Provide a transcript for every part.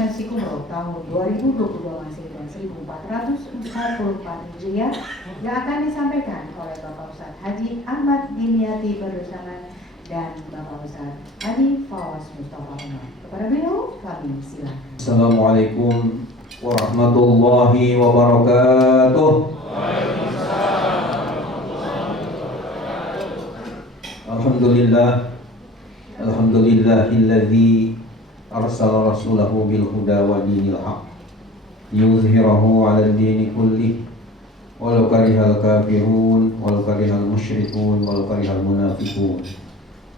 manasik umroh tahun 2022 Masehi dan 1444 Hijriah yang akan disampaikan oleh Bapak Ustadz Haji Ahmad Dimyati Badrussaman dan Bapak Ustadz Haji Fawaz Mustafa Umar. Kepada beliau kami silakan. Assalamualaikum warahmatullahi wabarakatuh. Alhamdulillahilladzi arsala rasulahu bil huda wa dinil haq yuzhirahu 'alal dini kullih walau karihal kafirun walau karihal musyrikun walau karihal munafiqun.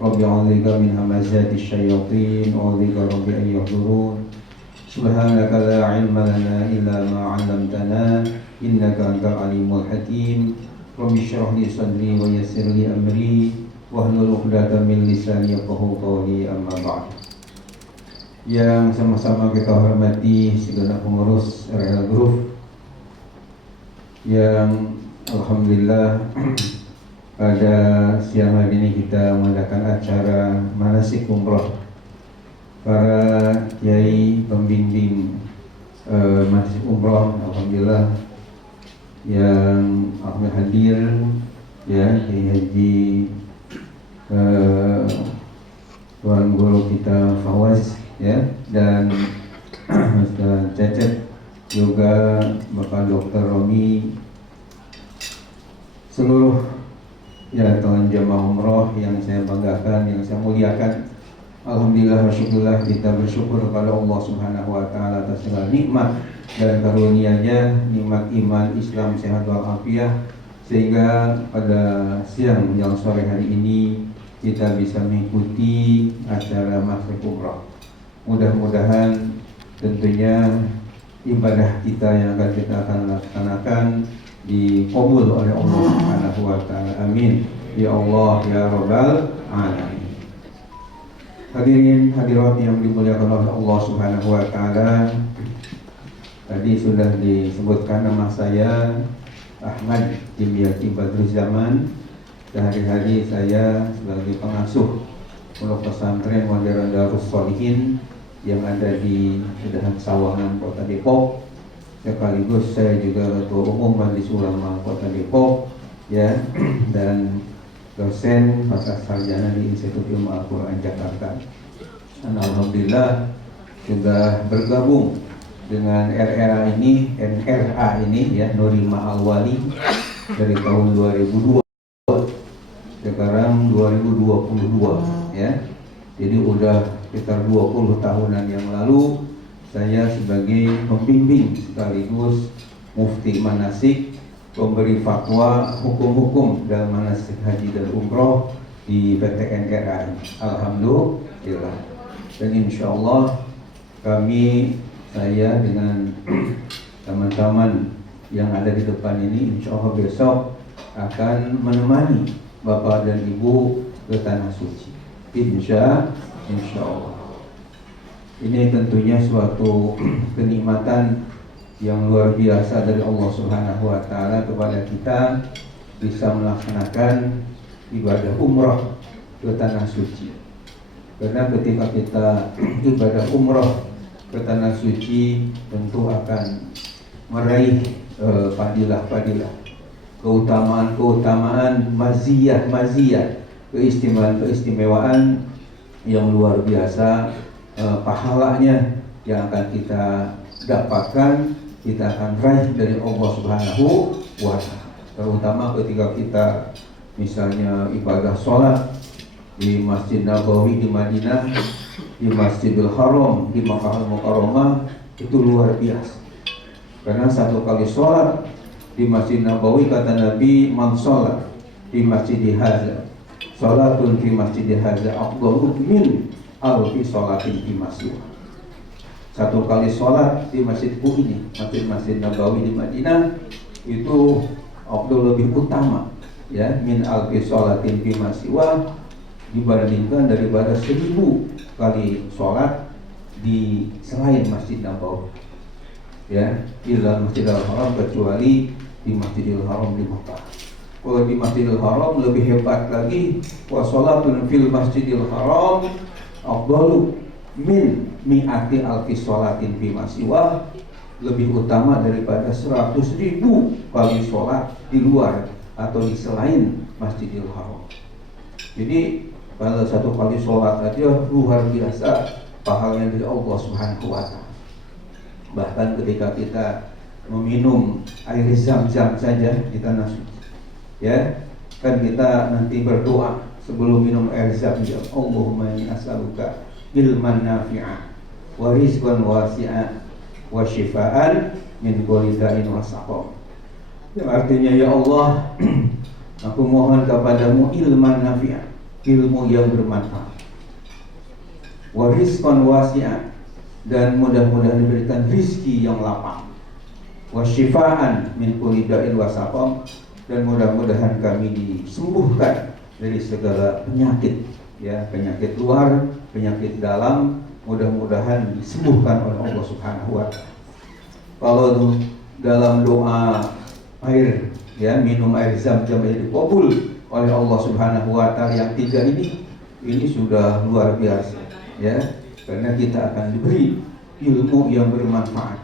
Rabbi a'udzubika min hamazati syayatin wa a'udzubika rabbi an yahdurun. Subhanaka la ilma lana illa ma 'allamtana innaka antal alimul hakim. Rabbi shrah li sadri wa yassir li amri wahlul 'uqdatam min lisani yafqahu qawli, amma ba'd. Yang sama-sama kita hormati segenap pengurus RL Group yang alhamdulillah pada siang hari ini kita mengadakan acara manasik umroh. Para kiai pembimbing manasik umroh alhamdulillah yang akan hadir, ya, Kiai Haji Tuan Guru kita Fawaz, ya, dan Ustaz Cecep, juga Bapak Dr. Romi, seluruh ya teman jamaah umroh yang saya banggakan, yang saya muliakan. Alhamdulillah wa syukurlah, kita bersyukur kepada Allah Subhanahu wa taala atas segala nikmat dan karunia-Nya, nikmat iman, Islam, sehat walafiat, sehingga pada siang yang sore hari ini kita bisa mengikuti acara manasik umroh. Mudah-mudahan tentunya ibadah kita yang akan kita laksanakan dikabul oleh Allah Subhanahu wa taala. Amin. Ya Allah ya Rabbal alamin. Hadirin hadirat yang dimuliakan oleh Allah Subhanahu wa taala, tadi sudah disebutkan nama saya Ahmad Dimyati Badrussaman. Sehari-hari saya sebagai pengasuh Pondok Pesantren Modern Darus Sholihin yang ada di Kedahan Sawangan, Kota Depok. Sekaligus saya juga Ketua Umum Majelis Ulama Kota Depok, ya, dan dosen pasca sarjana di Institut Ilmu Al-Quran Jakarta. Dan alhamdulillah sudah bergabung dengan NRA ini, ya, Nurima Al-Wali dari tahun 2002. Sekarang 2022, ya. Jadi udah sekitar 20 tahunan yang lalu saya sebagai pembimbing sekaligus mufti manasik, pemberi fatwa hukum-hukum dalam manasik haji dan umroh di PT NRA. Alhamdulillah. Dan insya Allah saya dengan teman-teman yang ada di depan ini insya Allah besok akan menemani Bapak dan Ibu ke Tanah Suci. Insya Allah. Ini tentunya suatu kenikmatan yang luar biasa dari Allah Subhanahu wa taala kepada kita bisa melaksanakan ibadah umroh ke Tanah Suci. Karena ketika kita ibadah umroh ke Tanah Suci tentu akan meraih fadilah-fadilah, keutamaan-keutamaan, maziyah, keistimewaan yang luar biasa, pahalanya yang akan kita dapatkan, kita akan raih dari Allah Subhanahu wa taala. Terutama ketika kita misalnya ibadah sholat di Masjid Nabawi di Madinah, di Masjidil Haram di Makkah Al-Mukarramah, itu luar biasa. Karena satu kali sholat di Masjid Nabawi, kata Nabi, man sholat di Masjid hadza sholatun fi Masjid hadza afdalu min alfi sholatin fi masjid. Satu kali sholat di masjidku ini, Masjid Nabawi di Madinah, itu afdal, lebih utama, ya, min alfi sholatin fi masjid, dibandingkan daripada 1000 kali sholat di selain Masjid Nabawi, ya, illa Masjidil Haram, kecuali di Masjidil Haram di Makkah. Kalau di Masjidil Haram lebih hebat lagi, wa sholatun fil Masjidil Haram afdalu min mi'ati alfi sholatin bima siwa, lebih utama daripada 100.000 kali sholat di luar atau di selain Masjidil Haram. Jadi kalau satu kali sholat aja luar biasa pahalanya dari Allah Subhanahu wa Ta'ala. Bahkan ketika kita meminum air zam-zam saja kita nasuh, ya kan kita nanti berdoa sebelum minum air zam-zam, Allahumma inni as'aluka ilman nafi'a wa rizqan wasi'a wa shifaan min kulli da'in wa saqam. Yang artinya, ya Allah, aku mohon kepadamu ilman nafi'a, ilmu yang bermanfaat, wa rizqan wasi'a, dan mudah-mudahan diberikan rizki yang lapang, wa shifaan min kulli da'in wa saqam, dan mudah-mudahan kami disembuhkan dari segala penyakit, ya, penyakit luar, penyakit dalam, mudah-mudahan disembuhkan oleh Allah Subhanahu wa Ta'ala. Kalau dalam doa air, ya, minum air zam-zam yang dikabul oleh Allah Subhanahu wa Ta'ala yang 3 ini sudah luar biasa, ya, karena kita akan diberi ilmu yang bermanfaat.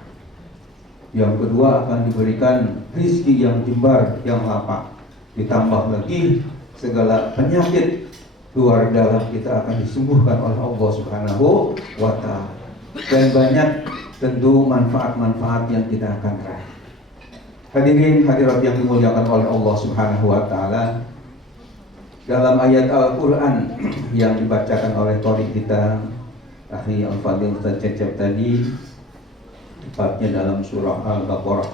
Yang kedua akan diberikan rizki yang jembar, yang lapang, ditambah lagi segala penyakit luar dalam kita akan disembuhkan oleh Allah Subhanahu wa Ta'ala. Dan banyak tentu manfaat-manfaat yang kita akan raih. Hadirin hadirat yang dimuliakan oleh Allah Subhanahu wa Ta'ala, dalam ayat Al-Quran yang dibacakan oleh qari kita Akhi Al-Fadil Ustaz Cecep tadi, tepatnya dalam surah Al-Baqarah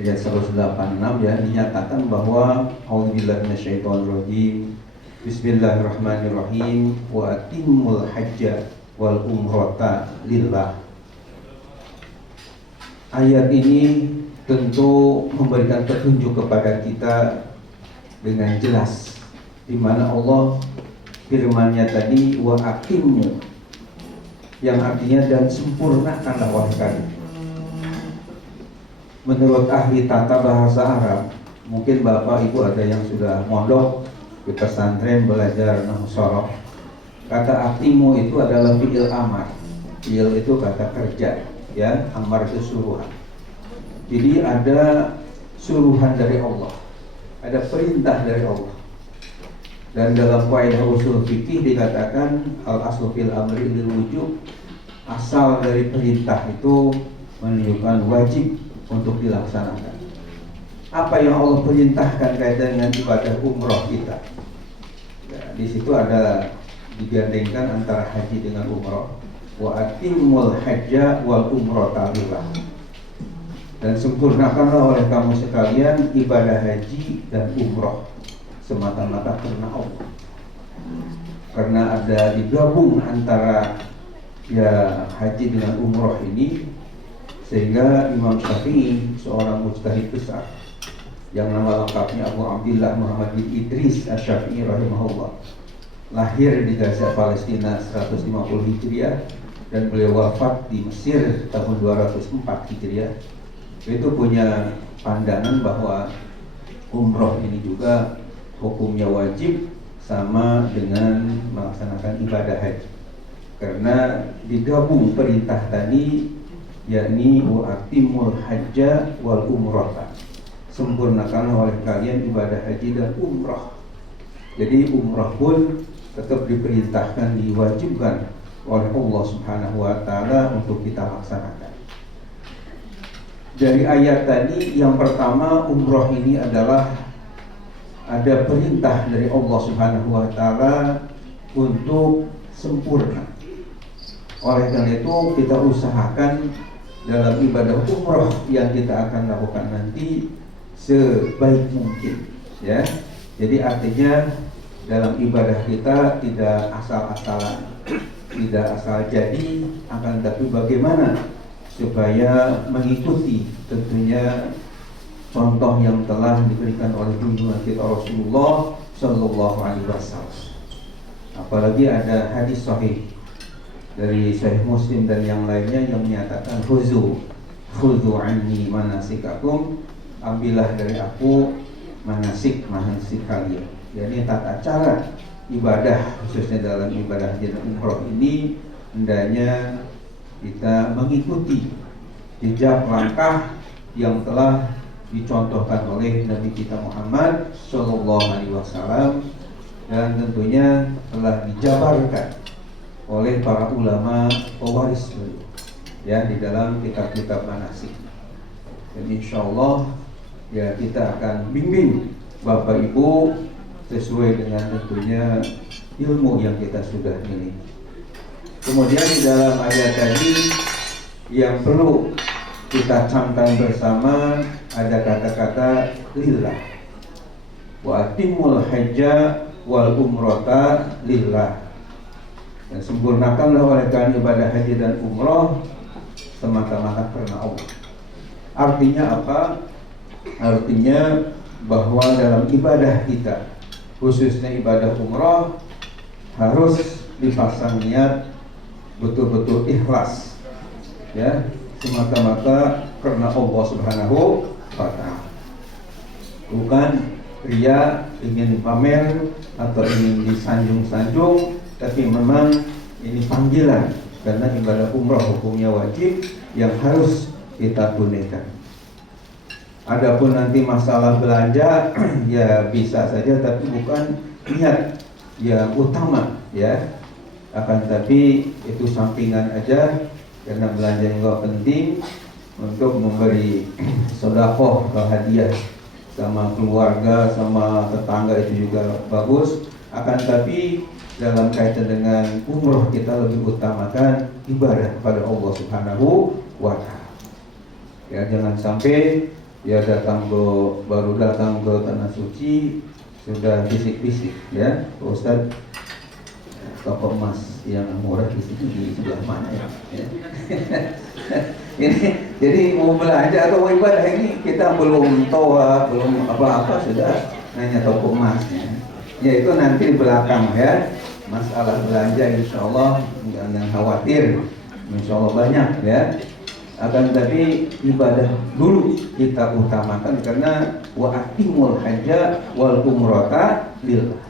ayat 186, ya, dinyatakan bahwa a'udzubillahi minasyaitonirrajim, bismillahirrahmanirrahim, wa atimmul hajja wal umrata lillah. Ayat ini tentu memberikan petunjuk kepada kita dengan jelas, di mana Allah firman-Nya tadi wa atimmu, yang artinya dan sempurnakanlah wahai kalian. Menurut ahli tata bahasa Arab, mungkin Bapak Ibu ada yang sudah mondok di pesantren belajar nahwu shoroh, kata atimu itu adalah fi'il amar. Fi'il itu kata kerja, ya, amar itu suruhan. Jadi ada suruhan dari Allah, ada perintah dari Allah. Dan dalam kaidah usul fikih dikatakan al aslu fil amri lil wujub, asal dari perintah itu menunjukkan wajib untuk dilaksanakan. Apa yang Allah perintahkan kaitan dengan ibadah umroh kita, ya, di situ ada digandengkan antara haji dengan umroh. Wa atimmul hajja wal umrata lillah, dan sempurnakanlah oleh kamu sekalian ibadah haji dan umroh semata-mata karena Allah. Karena ada digabung antara, ya, haji dengan umroh ini, sehingga Imam Syafi'i, seorang mujtahid besar yang nama lengkapnya Abu Abdillah Muhammad bin Idris Asy-Syafi'i rahimahullah, lahir di Gaza, Palestina 150 Hijriah dan beliau wafat di Mesir tahun 204 Hijriah. Itu punya pandangan bahwa umroh ini juga hukumnya wajib sama dengan melaksanakan ibadah haji, karena digabung perintah tadi, yakni wa atimul hajja wal umrata, sempurnakanlah oleh kalian ibadah haji dan umrah. Jadi umrah pun tetap diperintahkan, diwajibkan oleh Allah Subhanahu wa Ta'ala untuk kita laksanakan. Dari ayat tadi yang pertama, umrah ini adalah ada perintah dari Allah Subhanahu wa Ta'ala untuk sempurna. Oleh karena itu kita usahakan dalam ibadah umroh yang kita akan lakukan nanti sebaik mungkin, ya. Jadi artinya dalam ibadah kita tidak asal-asalan, tidak asal jadi, akan tapi bagaimana supaya mengikuti tentunya contoh yang telah diberikan oleh junjungan kita Rasulullah Shallallahu Alaihi Wasallam. Apalagi ada hadis sahih dari Sahih Muslim dan yang lainnya yang menyatakan khudhu anni manasikakum, ambillah dari aku manasik kalian. Jadi tata cara ibadah khususnya dalam ibadah haji dan umroh ini hendaknya kita mengikuti jejak langkah yang telah dicontohkan oleh Nabi kita Muhammad Shallallahu Alaihi Wasallam, dan tentunya telah dijabarkan oleh para ulama pewaris dulu ya di dalam kitab-kitab manasik. Dan insya Allah ya kita akan bimbing Bapak Ibu sesuai dengan tentunya ilmu yang kita sudah miliki. Kemudian di dalam ayat tadi yang perlu kita camkan bersama ada kata-kata lillah. Wa atimul hajja wal umrata lillah. Dan sempurnakanlah oleh kalian ibadah haji dan umrah semata-mata karena Allah. Artinya apa? Artinya bahwa dalam ibadah kita, khususnya ibadah umrah, harus dipasang niat betul-betul ikhlas ya, semata-mata karena Allah Subhanahu wa ta'ala. Bukan ria, ingin pamer atau ingin disanjung-sanjung, tapi memang ini panggilan karena ibadah umrah hukumnya wajib yang harus kita tunaikan. Adapun nanti masalah belanja ya bisa saja, tapi bukan niat yang utama ya. Akan tapi itu sampingan aja, karena belanja juga penting untuk memberi sedekah atau hadiah sama keluarga, sama tetangga, itu juga bagus. Akan tapi dalam kaitan dengan umroh kita lebih utamakan ibadah kepada Allah Subhanahu wa ta'ala. Ya, jangan sampai ya baru datang ke tanah suci sudah bisik-bisik ya, Ustaz, toko emas yang murah di situ di sebelah mana ya? Ini jadi mau belanja atau mau ibadah ini kita belum tahu, belum apa-apa sudah nanya toko emasnya. Ya itu nanti di belakang ya. Masalah belanja insya Allah jangan khawatir, insya Allah banyak ya. Akan tapi ibadah dulu kita utamakan, karena wa atimul hajja wal umrata lillah.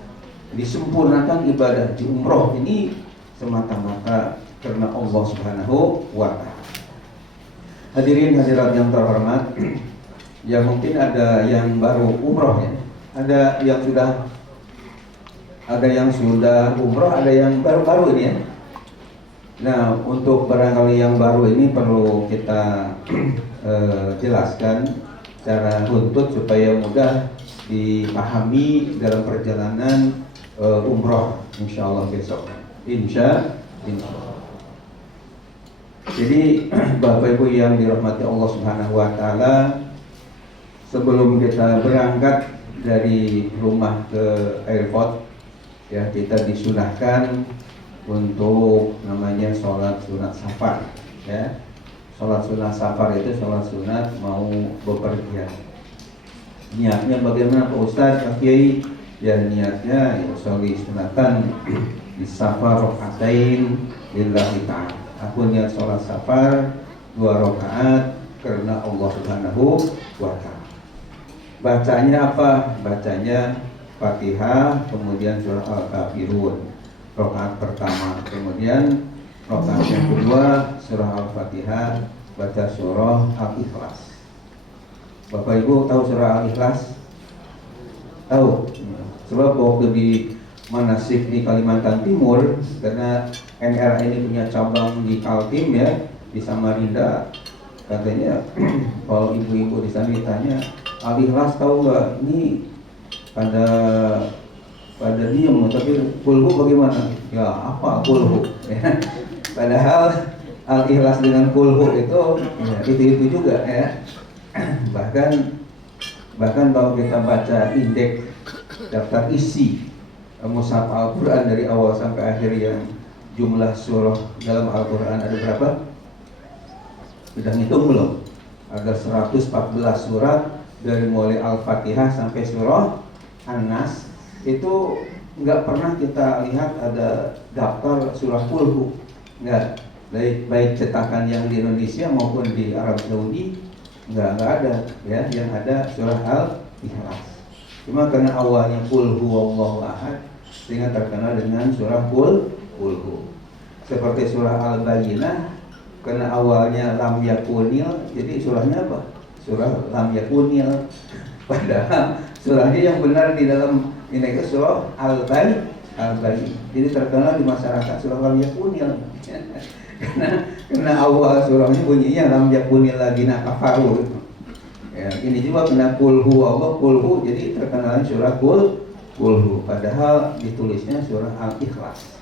Disempurnakan ibadah di umroh ini semata-mata karena Allah Subhanahu wa ta'ala. Hadirin hadirat yang terhormat, ya mungkin ada yang baru umroh ya, ada yang sudah umroh, ada yang baru-baru ini ya. Nah, untuk barangkali yang baru ini perlu kita jelaskan secara runtut supaya mudah dipahami dalam perjalanan umroh insya Allah besok. Insya Allah. Jadi Bapak Ibu yang dirahmati Allah Subhanahu wa ta'ala, sebelum kita berangkat dari rumah ke airport ya, kita disunahkan untuk namanya sholat sunat safar ya. Sholat sunat safar itu sholat sunat mau bepergian. Niatnya bagaimana Pak Ustaz, Pak Kiai? Ya niatnya ya sholat sunatan di safar rokaatain lillahi ta'ala. Aku niat sholat safar 2 rakaat karena Allah Subhanahu wa ta'ala. Bacanya apa? Bacanya Fatihah, kemudian surah Al-Kafirun rakaat pertama, kemudian rakaat yang kedua surah Al-Fatihah, baca surah Al-Ikhlas. Bapak Ibu tahu surah Al-Ikhlas? Tahu? Sebab waktu di manasik di Kalimantan Timur, karena NRA ini punya cabang di Kaltim ya, di Samarinda, katanya kalau ibu-ibu di sana ditanya Al-Ikhlas tahu nggak? Ini pada diem, tapi kulhu bagaimana? Ya apa kulhu? Ya. Padahal Al-Ikhlas dengan kulhu itu ya, itu juga ya. Bahkan kalau kita baca indeks daftar isi mushaf Al-Quran dari awal sampai akhir, yang jumlah surah dalam Al-Quran ada berapa? Sudah ngitung belum? Ada 114 surat, dari mulai Al-Fatihah sampai surah An-Nas. Itu nggak pernah kita lihat ada daftar surah kulhu, nggak. Baik cetakan yang di Indonesia maupun di Arab Saudi nggak ada ya, yang ada surah Al-Ikhlas. Cuma karena awalnya kulhu wallahu ahad sehingga terkenal dengan surah kulhu. seperti surah Al-Bayyinah, karena awalnya lam yakunil, jadi surahnya apa? Surah lam yakunil. Padahal surahnya yang benar di dalam ini itu surah Al-Bayyinah. Jadi terkenal di masyarakat surah lam yakunil. karena awal surahnya bunyinya lam yakunil ladina kafaru. Ya, ini juga kena kulhu Allah kulhu, jadi terkenal surah kulhu. Padahal ditulisnya surah Al-Ikhlas.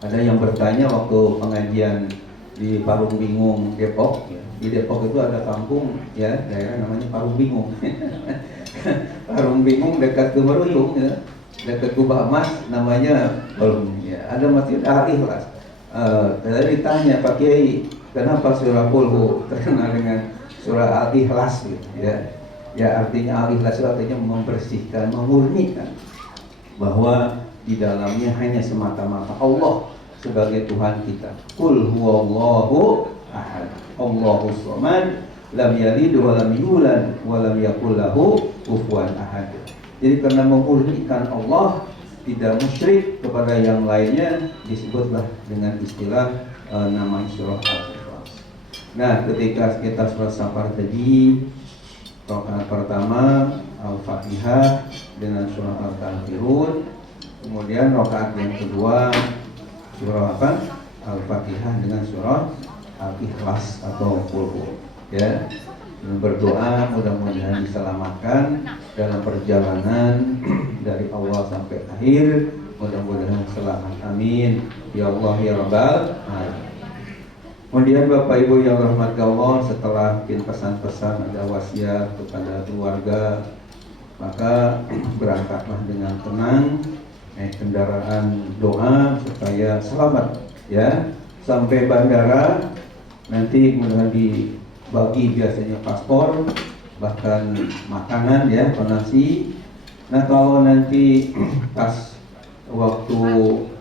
Ada yang bertanya waktu pengajian di Parung Bingung, Depok. Ya. Di Depok itu ada kampung, ya daerah namanya Parung Bingung. Parung Bingung dekat ke Meruyung, ya, dekat Kubah Emas, namanya ya, ada masjid Al-Ikhlas. Tadi ditanya Pak Kiai, kenapa surah Kulhu terkenal dengan surah Al-Ikhlas? Gitu, ya. Ya artinya Al-Ikhlas itu artinya membersihkan, memurnikan, bahwa di dalamnya hanya semata-mata Allah sebagai Tuhan kita. Qul huwallahu ahad, Allahus samad, lam yalid wa lam yulad wa lam yakul lahu kufuwan ahad. Jadi karena memurnikan Allah, tidak musyrik kepada yang lainnya, disebutlah dengan istilah nama surah Al-Ikhlas. Nah, ketika kita surat Safar tadi, rakaat pertama Al-Fatihah dengan surah Al-Kafirun, kemudian rakaat yang kedua surah apa? Al-Fatihah dengan surah Al-Ikhlas atau Qul. Ya, berdoa mudah-mudahan diselamatkan dalam perjalanan dari awal sampai akhir, mudah-mudahan selamat, amin ya Allah ya Rabbal alamin. Kemudian Bapak Ibu yang rahmat Allah, setelah pesan-pesan ada wasiat kepada keluarga, maka berangkatlah dengan tenang, naik kendaraan doa supaya selamat, ya, sampai bandara. Nanti kemudian dibagi biasanya paspor, bahkan makanan, ya, nasi. Nah, kalau nanti pas waktu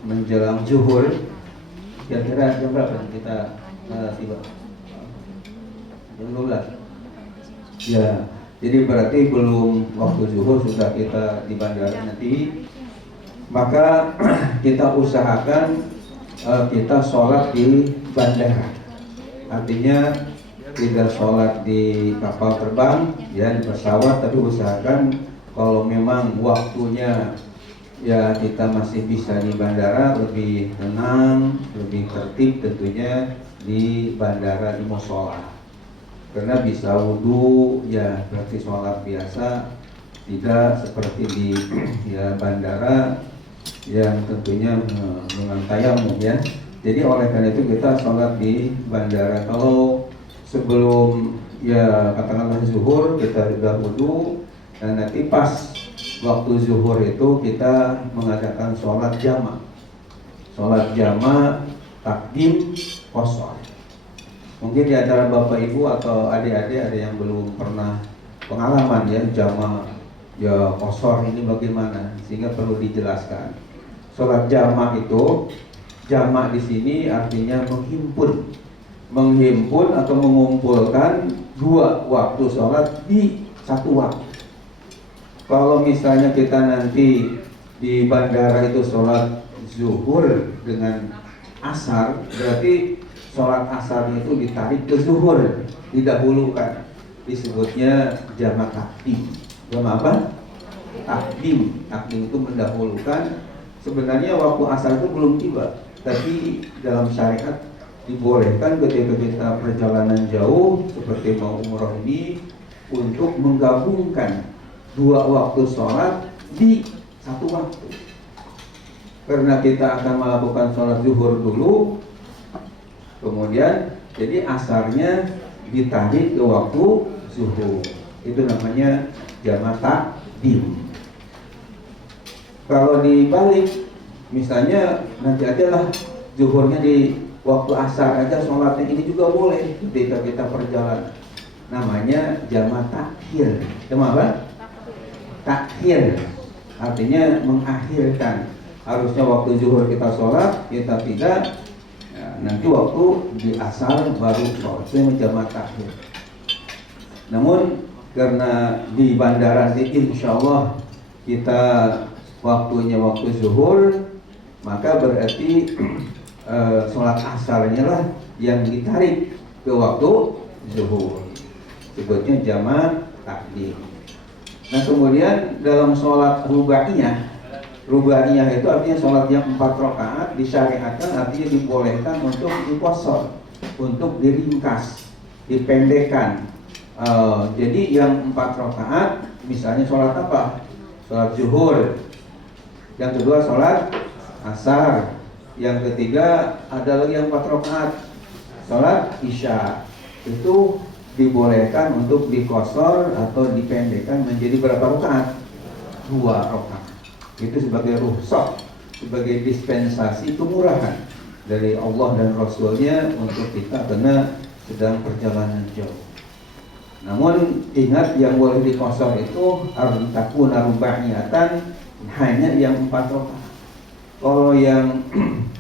menjelang zuhur, kira-kira jam berapa kita tiba? Jam 12. Ya, jadi berarti belum waktu zuhur sudah kita di bandara nanti. Maka kita usahakan kita sholat di bandara. Artinya tidak sholat di kapal terbang, ya, di pesawat, tapi usahakan kalau memang waktunya, ya, kita masih bisa di bandara, lebih tenang, lebih tertib tentunya di bandara, di mushola. Karena bisa wudhu, ya, berarti sholat biasa, tidak seperti di ya bandara yang tentunya dengan tayamum, ya. Jadi oleh karena itu kita sholat di bandara. Kalau sebelum, ya, katakanlah zuhur kita sudah wudhu, dan nanti pas waktu zuhur itu kita mengadakan sholat jama'. Sholat jama' takdim qashar. Mungkin di antara Bapak Ibu atau adik-adik ada yang belum pernah pengalaman, ya, jama' ya qashar ini bagaimana, sehingga perlu dijelaskan. Sholat jama' itu, jama' di sini artinya menghimpun atau mengumpulkan dua waktu sholat di satu waktu. Kalau misalnya kita nanti di bandara itu sholat zuhur dengan asar, berarti sholat asar itu ditarik ke zuhur, didahulukan. Disebutnya jama' takdim. Jama' apa? Takdim. Takdim itu mendahulukan. Sebenarnya waktu asar itu belum tiba, tapi dalam syariat dibolehkan ketika kita perjalanan jauh seperti mau umroh ini untuk menggabungkan dua waktu sholat di satu waktu. Karena kita akan melakukan sholat zuhur dulu, kemudian jadi asarnya ditarik ke waktu zuhur. Itu namanya jama' takdim. Kalau dibalik, misalnya nanti ajalah zuhurnya di waktu asar aja, sholatnya ini juga boleh ketika kita perjalanan. Namanya jama' takhir. Jama' apa? Takhir. Artinya mengakhirkan. Harusnya waktu zuhur kita sholat, kita tidak, ya, nanti waktu di asar baru sholat. Itu jama' takhir. Namun karena di bandara ini insya Allah kita waktunya waktu zuhur, maka berarti sholat asarnya lah yang ditarik ke waktu zuhur, sebutnya jamak takdim. Nah kemudian dalam sholat rubaiyah itu artinya sholat yang 4 rakaat disyariatkan, artinya dibolehkan untuk diqashar, untuk diringkas, dipendekkan. Jadi yang 4 rakaat misalnya sholat apa? Sholat zuhur, yang kedua sholat asar, yang ketiga ada lagi yang 4 rakaat sholat isya. Itu dibolehkan untuk diqashar atau dipendekkan menjadi berapa rakaat? 2 rakaat. Itu sebagai rukhsah, sebagai dispensasi kemurahan dari Allah dan Rasulnya untuk kita karena sedang perjalanan jauh. Namun ingat, yang boleh diqashar itu takuna rubaiyatan, hanya yang 4 rakaat. Kalau yang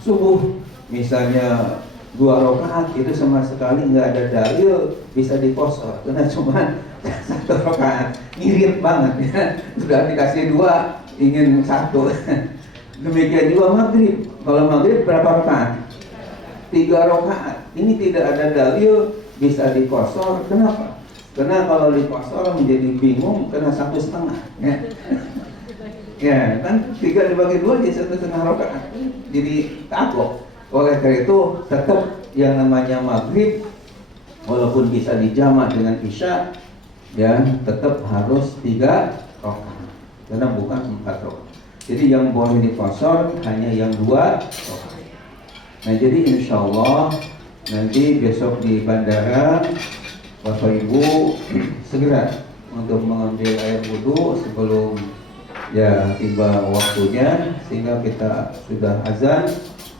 subuh misalnya 2 rakaat itu sama sekali nggak ada dalil bisa diqashar, karena cuma 1 rakaat, ngirit banget ya. Sudah dikasih 2 ingin 1. Demikian juga maghrib. Kalau maghrib berapa rakaat? 3 rakaat. Ini tidak ada dalil bisa diqashar. Kenapa? Karena kalau diqashar menjadi bingung karena 1,5 ya. Ya kan 3 dibagi 2 jadi 1,5 rakaat. Jadi takut. Oleh karena itu tetap yang namanya maghrib walaupun bisa dijamak dengan isya ya tetap harus 3 rakaat. Karena bukan 4 rakaat. Jadi yang boleh diqashar hanya yang 2 rakaat. Nah jadi insya Allah nanti besok di bandara Bapak Ibu segera untuk mengambil air wudhu sebelum ya tiba waktunya, sehingga kita sudah azan,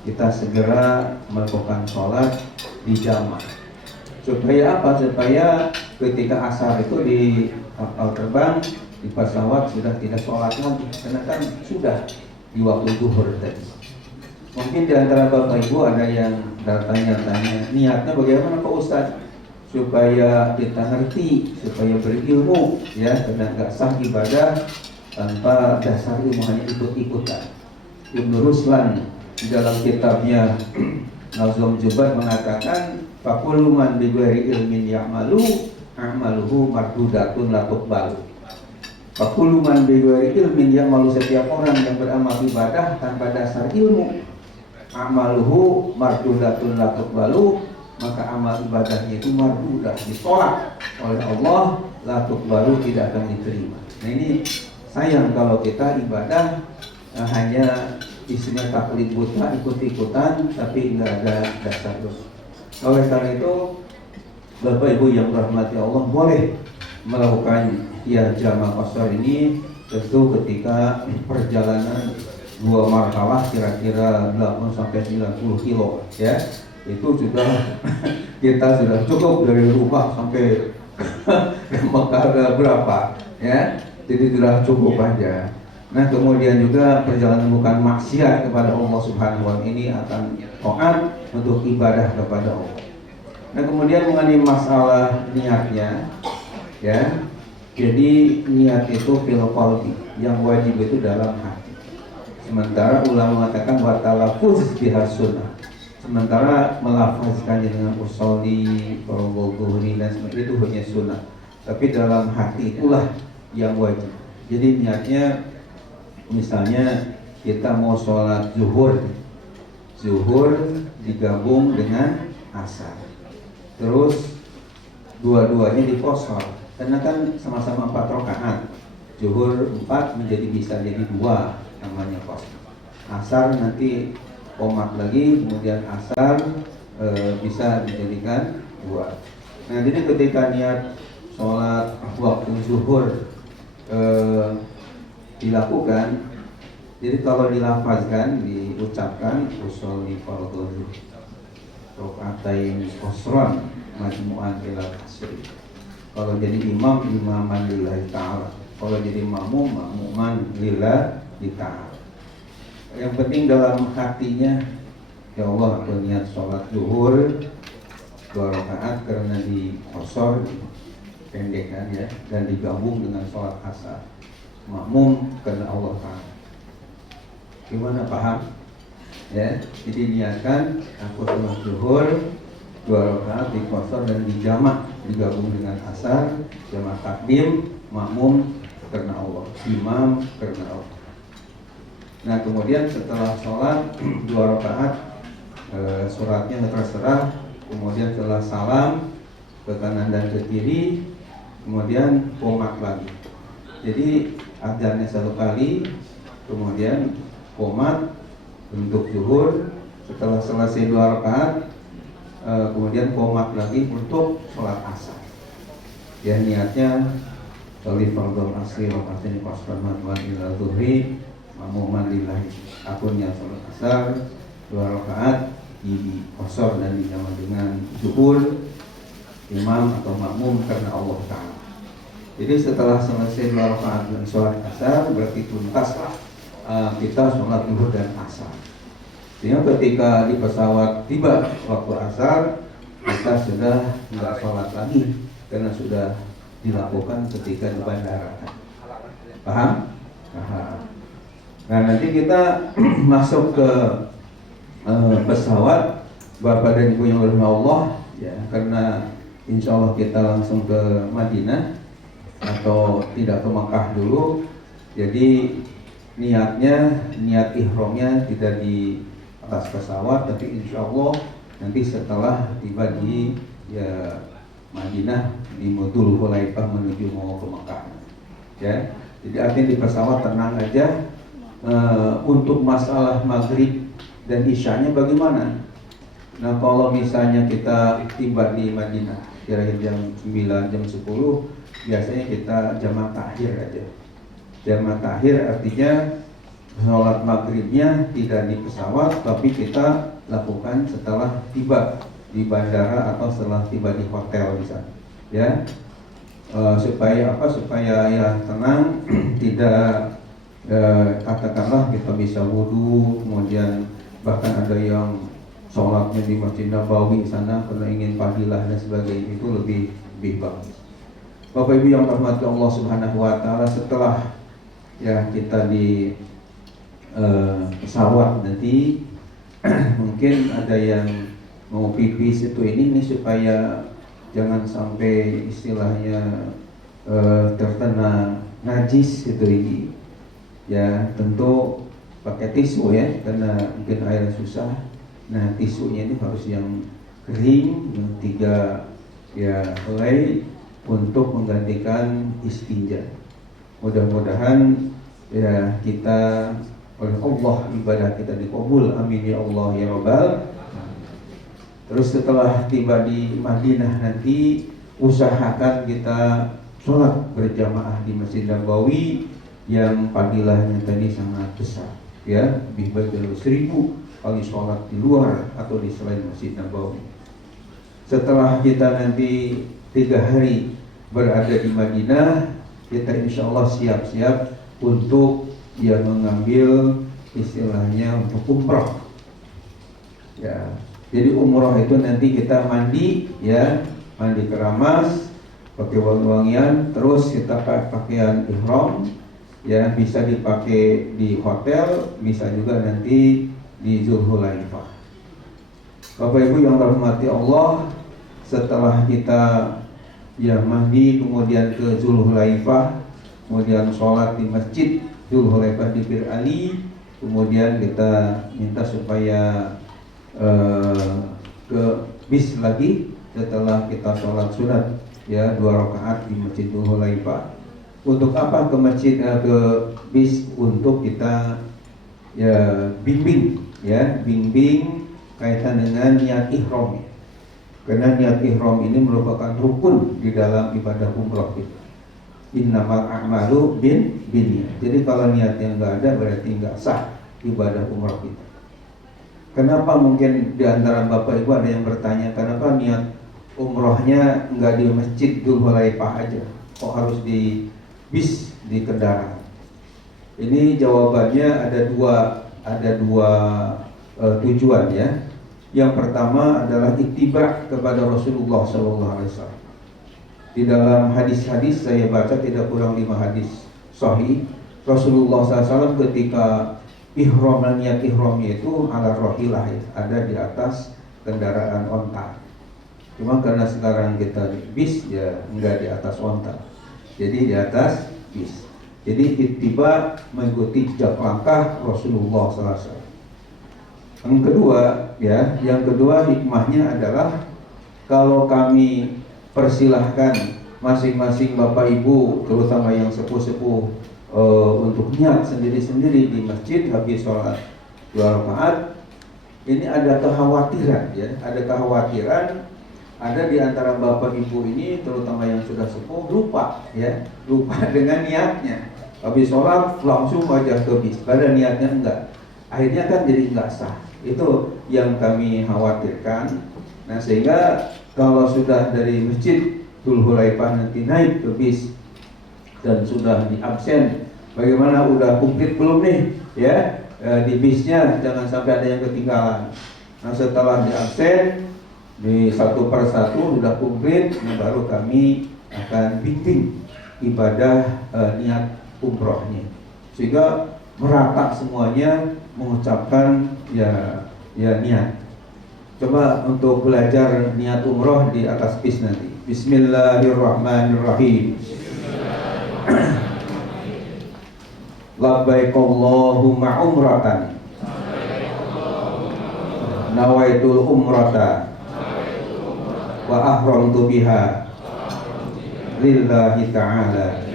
kita segera melakukan sholat di jamak. Supaya apa? Supaya ketika asar itu di kapal terbang, di pesawat sudah tidak sholat lagi, karena kan sudah di waktu zuhur tadi. Mungkin di antara Bapak Ibu ada yang tanya-tanya, niatnya bagaimana Pak Ustadz? Supaya kita ngerti, supaya berilmu ya, karena nggak sah ibadah tanpa dasar ilmu, hanya ikut-ikutan. Ibnu Ruslan di dalam kitabnya Nazom Jubat mengatakan, faqulu man bi ghairi ilmin ya'malu a'maluhu mardudatun la tuqbalu. Faqulu man bi ghairi ilmin ya'malu, setiap orang yang beramal ibadah tanpa dasar ilmu, a'maluhu mardudatun la tuqbalu, maka amal ibadahnya itu mardudah, ditolak oleh Allah, la tuqbalu, tidak akan diterima. Nah ini sayang kalau kita ibadah hanya isinya taklid buta, ikut-ikutan, tapi nggak ada dasar dulu. Oleh karena itu Bapak Ibu yang dirahmati Allah, boleh melakukan ya jamak qashar ini tentu ketika perjalanan 2 marhalah kira-kira 80-90 kilo ya. Itu sudah kita sudah cukup dari rumah sampai ke Mekah berapa ya, jadi sudah cukup aja. Nah kemudian juga perjalanan bukan maksiat kepada Allah Subhanahu wa Ta'ala, ini akan taat untuk ibadah kepada Allah. Nah kemudian mengenai masalah niatnya ya, jadi niat itu fil qalbi, yang wajib itu dalam hati. Sementara ulama mengatakan wa talaffuz biha sunnah, sementara melafazkannya dengan usolli, farduhuri dan sebagainya itu hanya sunnah, tapi dalam hati itulah yang wajib. Jadi niatnya misalnya kita mau sholat zuhur digabung dengan asar, terus dua-duanya diqashar, karena kan sama-sama 4 rakaat. Zuhur 4 menjadi bisa jadi 2, namanya qashar. Asar nanti komat lagi, kemudian asar bisa dijadikan 2. Nah jadi ketika niat sholat waktu zuhur dilakukan, jadi kalau dilafazkan, diucapkan usolli fardhu rakaatain qasran majmu'an ila asri. Kalau jadi imam, imaman lillahi ta'ala. Kalau jadi makmum, makmuman lillahi ta'ala. Yang penting dalam hatinya, ya Allah aku niat sholat zuhur 2 rakaat karena diqashar, pendekkan ya, dan digabung dengan sholat asar, makmum karena Allah Ta'ala. Gimana, paham? Ya, jadi niatkan aku sholat zuhur 2 rakaat di qasar dan di jamak, digabung dengan asar, jamak takdim, makmum karena Allah, imam karena Allah. Nah kemudian setelah sholat 2 rakaat, suratnya terserah. Kemudian setelah salam ke kanan dan ke kiri, kemudian qomat lagi. Jadi adzannya 1 kali, kemudian qomat untuk zuhur. Setelah selesai 2 rakaat, kemudian qomat lagi untuk sholat asar. Ya niatnya sholli fardhu asri rakaatain qasran matwan ila zuhri makmuman lillahi. Aku niat sholat asar 2 rakaat di qasar dan dijamak dengan zuhur, imam atau makmum karena Allah Ta'ala. Jadi setelah selesai 2 rakaat dan sholat asar, berarti tuntaslah kita sholat zuhur dan asar. Sehingga ketika di pesawat tiba waktu asar, kita sudah nggak sholat lagi karena sudah dilakukan ketika di bandara. Paham? Paham. Nah nanti kita masuk ke pesawat, Bapak dan Ibu yang dirahmati Allah, ya, karena insya Allah kita langsung ke Madinah atau tidak ke Makkah dulu. Jadi niat ihramnya tidak di atas pesawat, tapi insya Allah nanti setelah tiba di Madinah, di Dzul Hulaifah menuju mau ke Makkah. Ya, jadi artinya di pesawat tenang aja. Untuk masalah maghrib dan isyanya bagaimana? Nah kalau misalnya kita tiba di Madinah kira-kira jam 9, jam 10, biasanya kita jamak takhir aja. Jamak takhir artinya sholat maghribnya tidak di pesawat, tapi kita lakukan setelah tiba di bandara atau setelah tiba di hotel di sana. Ya, supaya apa? Supaya ya tenang, tidak katakanlah kita bisa wudhu, kemudian bahkan ada yang sholatnya di Masjid Nabawi sana karena ingin fadilah dan sebagainya, itu lebih bagus. Bapak Ibu yang dirahmati Allah Subhanahu wa Ta'ala, setelah ya kita di pesawat nanti mungkin ada yang mau pipis itu ini supaya jangan sampai istilahnya terkena najis itu ini. Ya tentu pakai tisu ya, karena mungkin air susah. Nah tisunya ini harus yang kering, yang 3 ya helai untuk menggantikan istinja. Mudah-mudahan ya kita oleh Allah ibadah kita dikabul, amin ya Allah ya Rabbal. Terus setelah tiba di Madinah nanti usahakan kita sholat berjamaah di Masjid Nabawi yang fadilahnya tadi sangat besar, ya lebih baik dari 1000 kali sholat di luar atau di selain Masjid Nabawi. Setelah kita nanti 3 hari berada di Madinah, kita insya Allah siap-siap untuk ya mengambil istilahnya untuk umrah. Ya, jadi umrah itu nanti kita mandi, ya mandi keramas, pakai wangi-wangian, terus kita pakai pakaian ihram. Ya bisa dipakai di hotel, bisa juga nanti di Dzul Hulaifah. Bapak Ibu yang dirahmati Allah, setelah kita ya mandi kemudian ke Dzul Hulaifah, kemudian sholat di masjid Dzul Hulaifah di Bir Ali, kemudian kita minta supaya ke bis lagi setelah kita sholat sunat ya 2 rakaat di masjid Dzul Hulaifah. Untuk apa ke masjid, ke bis? Untuk kita ya bimbing kaitan dengan niat ihram. Karena niat ihram ini merupakan rukun di dalam ibadah umrah kita. Innamal a'malu binniyat. Jadi kalau niatnya nggak ada berarti nggak sah ibadah umrah kita. Kenapa mungkin di antara Bapak Ibu ada yang bertanya, kenapa niat umrahnya nggak di masjid Dzul Hulaifah aja, kok harus di bis, di kendaraan? Ini jawabannya ada dua tujuan ya. Yang pertama adalah ittiba kepada Rasulullah SAW. Di dalam hadis-hadis saya baca tidak kurang 5 hadis sahih, Rasulullah SAW ketika ihram, niat ihramnya itu ala rohilah ya, ada di atas kendaraan onta. Cuma karena sekarang kita di bis ya enggak di atas onta, jadi di atas bis. Jadi ittiba mengikuti jejak langkah Rasulullah SAW. Yang kedua hikmahnya adalah kalau kami persilahkan masing-masing bapak ibu, terutama yang sepuh-sepuh untuk niat sendiri-sendiri di masjid habis sholat 2 rakaat. Ini ada kekhawatiran ya, ada di antara bapak ibu ini, terutama yang sudah sepuh, lupa dengan niatnya. Habis sholat langsung aja ke bis, pada niatnya enggak. Akhirnya kan jadi enggak sah. Itu yang kami khawatirkan. Nah, sehingga kalau sudah dari masjid Dzul Hulaifah nanti naik ke bis dan sudah di absen, bagaimana, udah komplit belum nih ya di bisnya, jangan sampai ada yang ketinggalan. Nah, setelah di absen di satu persatu sudah komplit, baru kami akan bimbing ibadah niat umrohnya, sehingga merata semuanya mengucapkan ya niat. Coba untuk belajar niat umroh di atas bis nanti. Bismillahirrahmanirrahim. Labbaik Allahumma umratan. Nawaitul umrata wa ahramtu biha lillahi ta'ala.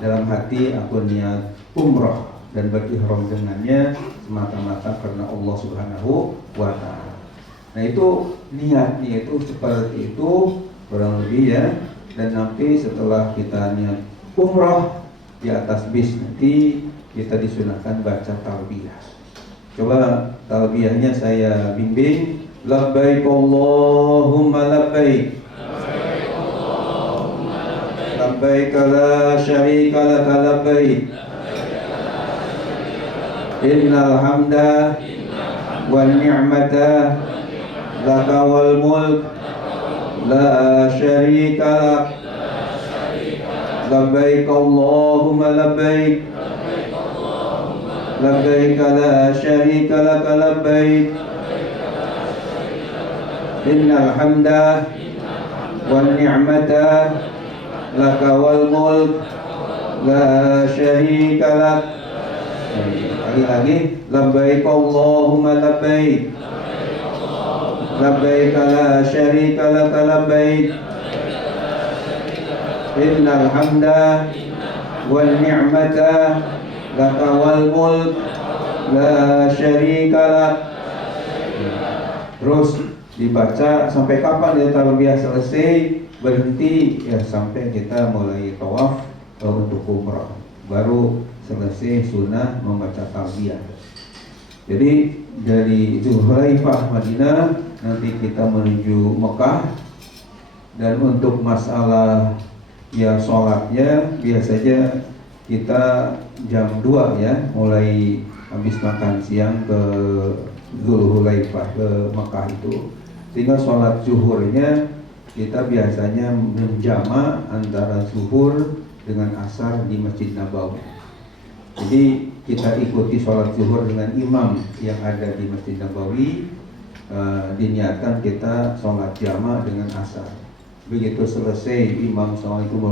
Dalam hati aku niat umroh dan berihram dengannya semata-mata karena Allah Subhanahu wa ta'ala. Nah, itu niatnya itu seperti itu kurang lebih ya. Dan nanti setelah kita niat umroh di atas bis, nanti kita disunahkan baca talbiyah. Coba talbiyahnya saya bimbing. Labbaik Allahumma labbaik. Labbaik la syarika laka labbaik. Innal hamda wan ni'mata laka wal mulk la syarika lak. Labbaik Allahumma labbaik. Labbaik la syarika laka labbaik. Innal hamda wan ni'mata laka wal mulk la syarika lak. Lagi labbaik Allahumma labbaik. Labbaik la syarika laka labbaik. Innal hamda wan ni'mata laka wal mulk la syarika lak. Terus dibaca sampai kapan ya talbiyah selesai, berhenti ya sampai kita mulai tawaf untuk umrah, baru selesai sunnah membaca talbiyah. Jadi dari Dzul Hulaifah Madinah nanti kita menuju Mekah. Dan untuk masalah ya sholatnya biasanya kita jam 2 ya, mulai habis makan siang ke Dzul Hulaifah ke Mekah itu, sehingga sholat zuhurnya kita biasanya menjama antara zuhur dengan asar di Masjid Nabawi. Jadi kita ikuti sholat zuhur dengan imam yang ada di Masjid Nabawi, diniatkan kita sholat jama dengan asar. Begitu selesai imam Assalamualaikum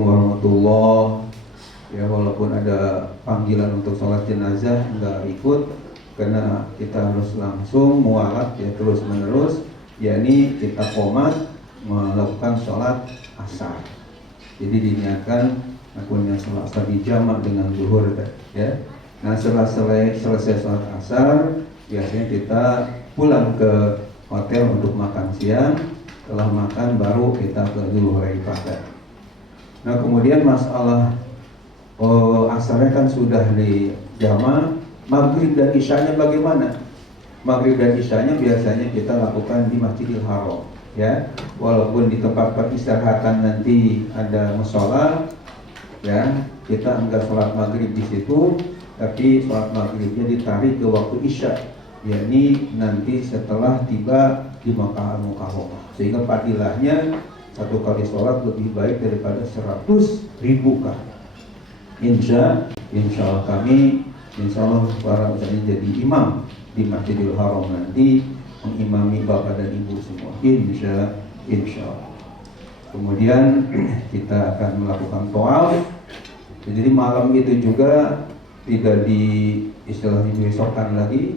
warahmatullah, ya walaupun ada panggilan untuk sholat jenazah nggak ikut, karena kita harus langsung mualat ya terus menerus, yakni kita qomat melakukan sholat asar. Jadi diniatkan akunnya sholat asar dijamak dengan zuhur ya. Nah, setelah selesai sholat asar biasanya kita pulang ke hotel untuk makan siang. Setelah makan baru kita ke Dzul Hulaifah. Nah, kemudian masalah asarnya kan sudah dijama. Maghrib dan isyanya bagaimana? Maghrib dan isyanya biasanya kita lakukan di Masjidil Haram ya. Walaupun di tempat peristirahatan nanti ada mushola ya, kita enggak sholat maghrib di situ, tapi sholat maghribnya ditarik ke waktu isya, yakni nanti setelah tiba di Makkah Al-Mukarramah, sehingga fadilahnya satu kali sholat lebih baik daripada 100.000 kali. Insya insya Allah kami, insya Allah para ustadz jadi imam di Masjidil Haram nanti, mengimami bapak dan ibu semua, insya Allah. Kemudian kita akan melakukan tawaf. Jadi malam itu juga tidak di istilahnya besokkan lagi.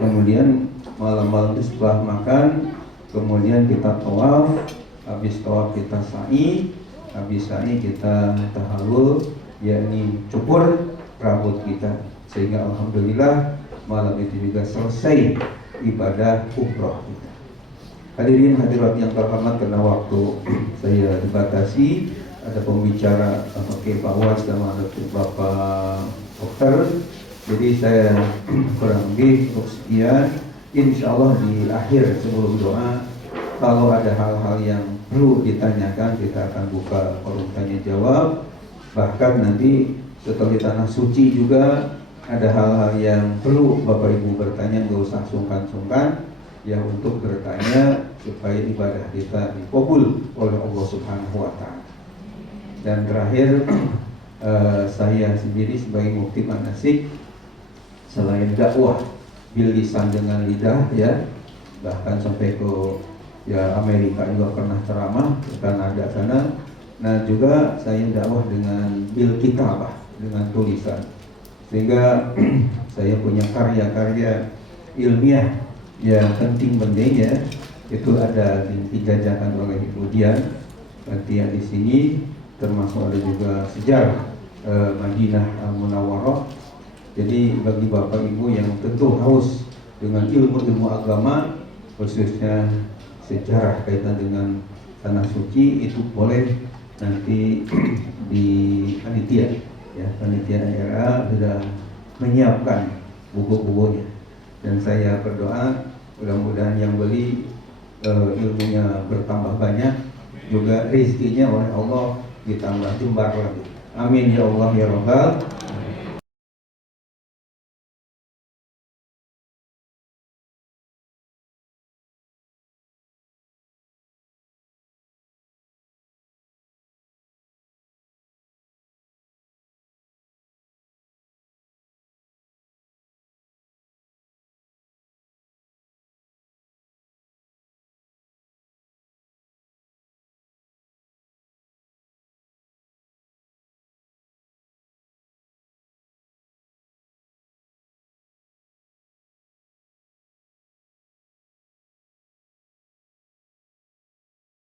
Kemudian malam-malam itu setelah makan, kemudian kita tawaf. Habis tawaf kita sa'i, habis sa'i kita tahallul, yakni cukur rambut kita. Sehingga alhamdulillah malam itu juga selesai ibadah umroh kita. Hadirin hadirat yang terhormat, karena waktu saya dibatasi, ada pembicara pakai Pak Was dan ada Bapak Dokter. Jadi saya kurang lebih untuk sekian. Insya Allah di akhir sebelum doa, kalau ada hal-hal yang perlu ditanyakan, kita akan buka forum tanya jawab. Bahkan nanti setelah di tanah suci juga ada hal-hal yang perlu Bapak Ibu bertanya, nggak usah sungkan-sungkan ya untuk bertanya supaya ibadah kita dikabul oleh Allah Subhanahu wa Ta'ala. Dan terakhir, saya sendiri sebagai mufti manasik, selain dakwah bil lisan dengan lidah ya, bahkan sampai ke Amerika juga pernah ceramah ke Kanada sana. Nah juga saya dakwah dengan bil kitabah, dengan tulisan, sehingga saya punya karya-karya ilmiah yang penting ya, itu ada dijajakan oleh Ibu Dian nanti yang di sini, termasuk ada juga sejarah Madinah Al-Munawwarah. Jadi bagi Bapak Ibu yang tentu haus dengan ilmu-ilmu agama, khususnya sejarah kaitan dengan tanah suci, itu boleh nanti di panitia ya, panitia RA sudah menyiapkan buku-bukunya. Dan saya berdoa mudah-mudahan yang beli ilmunya bertambah banyak, juga rezekinya oleh Allah ditambah jembar lagi. Amin ya Allah ya Rabbal